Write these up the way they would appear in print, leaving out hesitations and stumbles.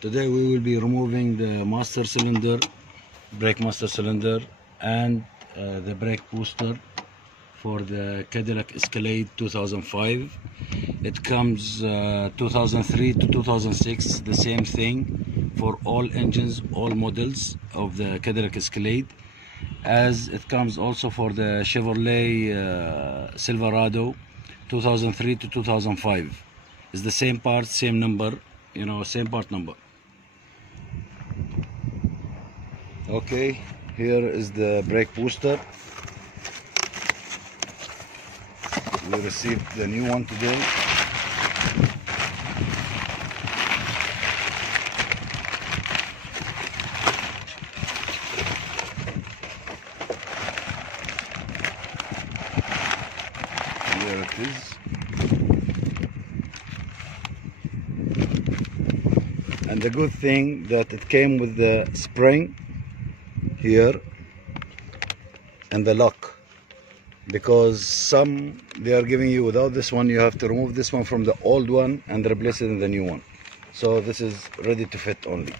Today we will be removing the master cylinder, brake master cylinder, and the brake booster for the Cadillac Escalade 2005. It comes 2003 to 2006, the same thing for all engines, all models of the Cadillac Escalade, as it comes also for the Chevrolet Silverado 2003 to 2005. It's the same part, same number, you know, same part number. Okay, here is the brake booster. We received the new one today. Here it is. And the good thing that it came with the spring here and the lock, because some they are giving you without this one. You have to remove this one from the old one and replace it in the new one. So this is ready to fit only.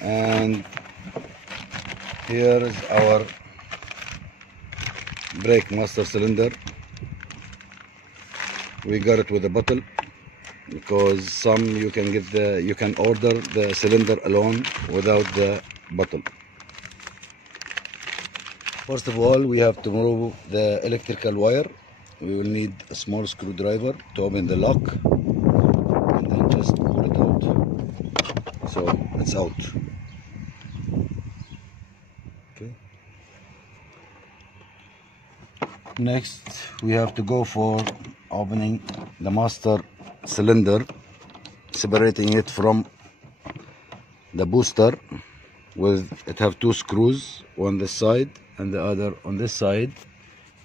And here is our brake master cylinder. We got it with a bottle, because some you can order the cylinder alone without the bottle. First of all, we have to remove the electrical wire. We will need a small screwdriver to open the lock, and then just pull it out. So it's out. Okay. Next, we have to go for opening the master cylinder, separating it from the booster. It have two screws, one this side and the other on this side.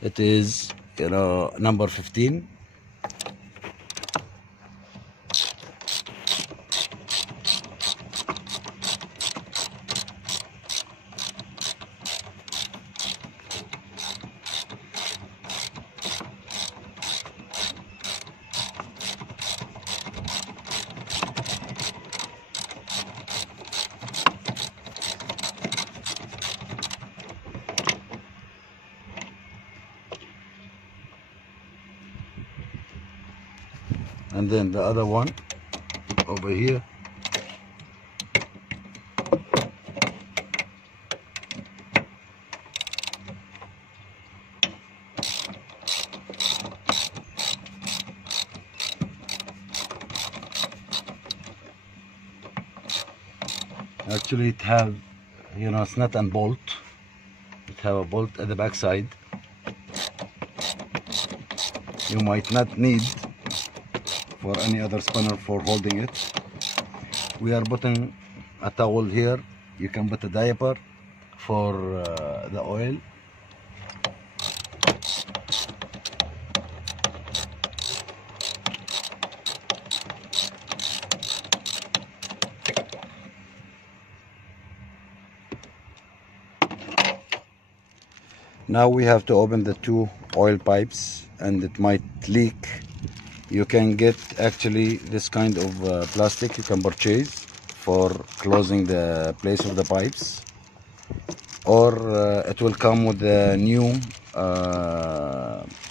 It is, you know, number 15. And then the other one over here. Actually it have, you know, it's not a bolt. It have a bolt at the back side. You might not need for any other spanner for holding it. We are putting a towel here. You can put a diaper for the oil. Now we have to open the two oil pipes, and it might leak. You can get actually this kind of plastic you can purchase for closing the place of the pipes, or it will come with the new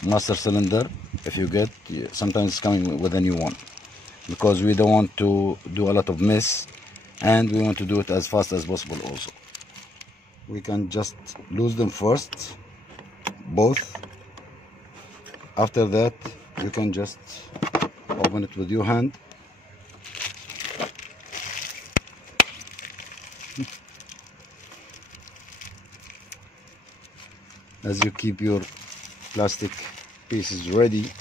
master cylinder. If you get, sometimes it's coming with a new one, because we don't want to do a lot of mess, and we want to do it as fast as possible also. We can just lose them first, both. After that, you can just open it with your hand. As you keep your plastic pieces ready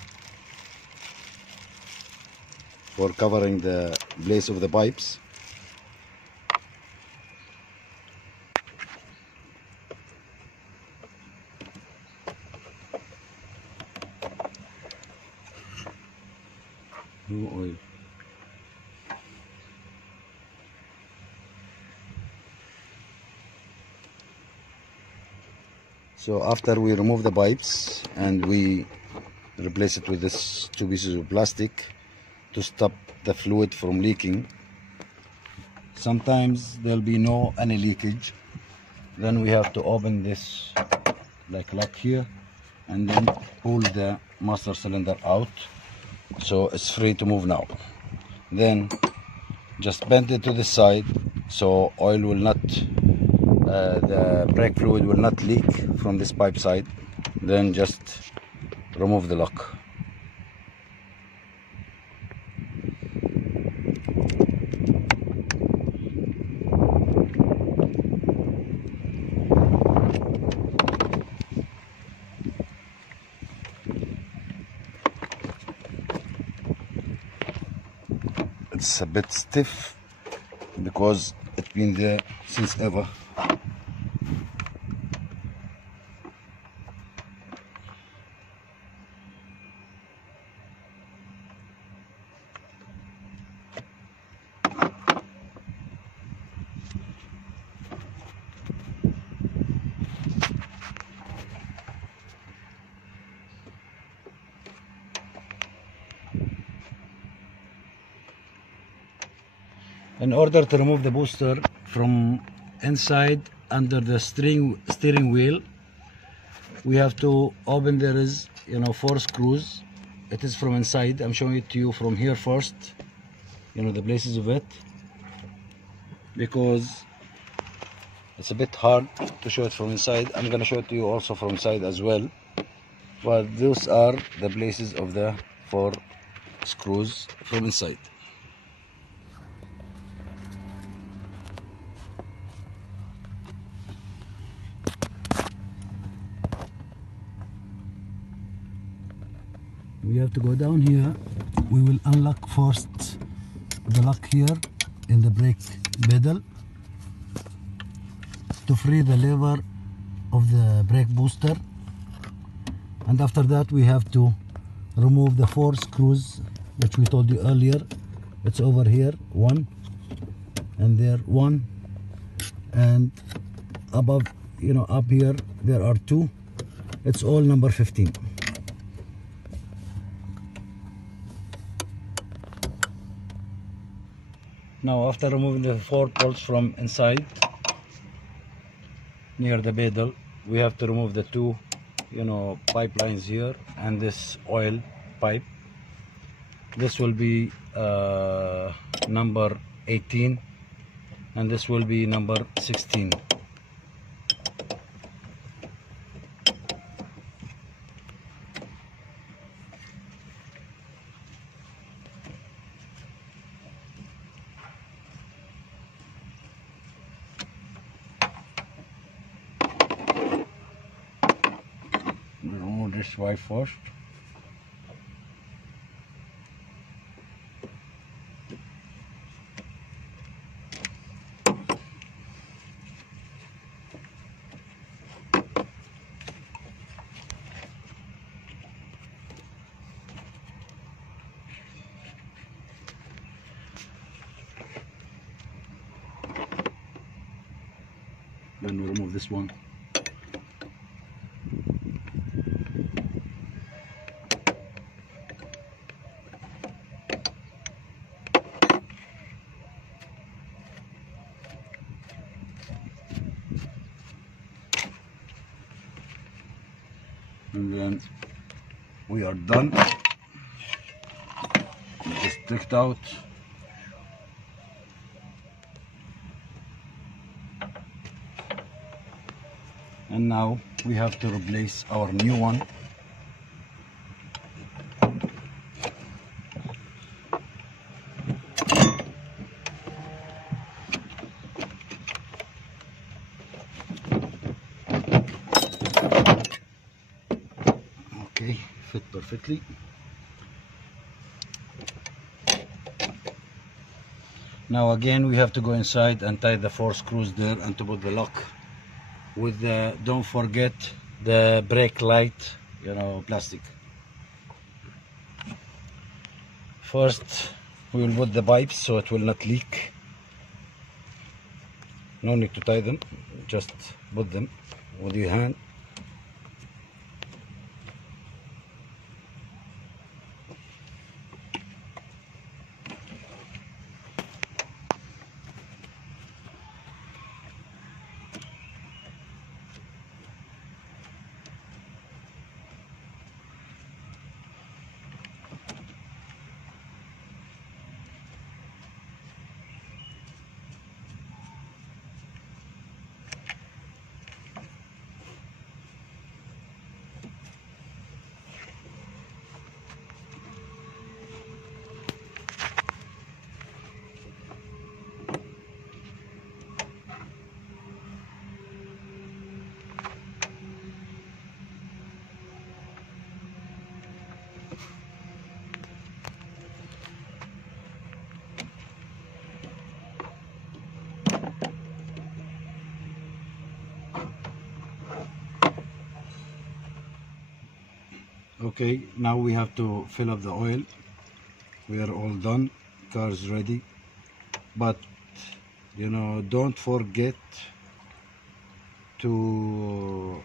for covering the place of the pipes. No oil. So after we remove the pipes and we replace it with this 2 pieces of plastic to stop the fluid from leaking. Sometimes there'll be any leakage. Then we have to open this like lock here and then pull the master cylinder out so it's free to move now. Then just bend it to the side so oil will not, the brake fluid will not leak from this pipe side. Then just remove the lock. It's a bit stiff because it's been there since ever. In order to remove the booster from inside under the steering wheel, we have to open. There is 4 screws. It is from inside. I'm showing it to you from here first, the places of it, because it's a bit hard to show it from inside. I'm gonna show it to you also from inside as well, but those are the places of the 4 screws from inside. We have to go down here. We will unlock first the lock here in the brake pedal to free the lever of the brake booster, and after that we have to remove the 4 screws which we told you earlier. It's over here, 1, and there 1, and above, up here there are 2. It's all number 15. Now, after removing the 4 bolts from inside near the pedal, we have to remove the 2 pipelines here and this oil pipe. This will be number 18 and this will be number 16. Remove this wipe first. Then we remove this one. And then we are done. Just take it out. And now we have to replace our new one. Okay, fit perfectly. Now again we have to go inside and tie the 4 screws there and to put the lock with the, don't forget the brake light, plastic. First we will put the pipes so it will not leak. No need to tie them, just put them with your hand. Okay, now we have to fill up the oil. We are all done, car is ready, but you know, don't forget to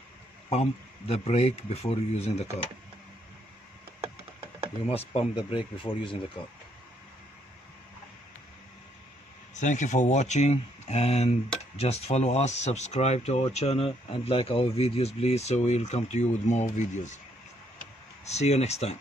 pump the brake before using the car. You must pump the brake before using the car. Thank you for watching, and just follow us, subscribe to our channel, and like our videos please, so we'll come to you with more videos. See you next time.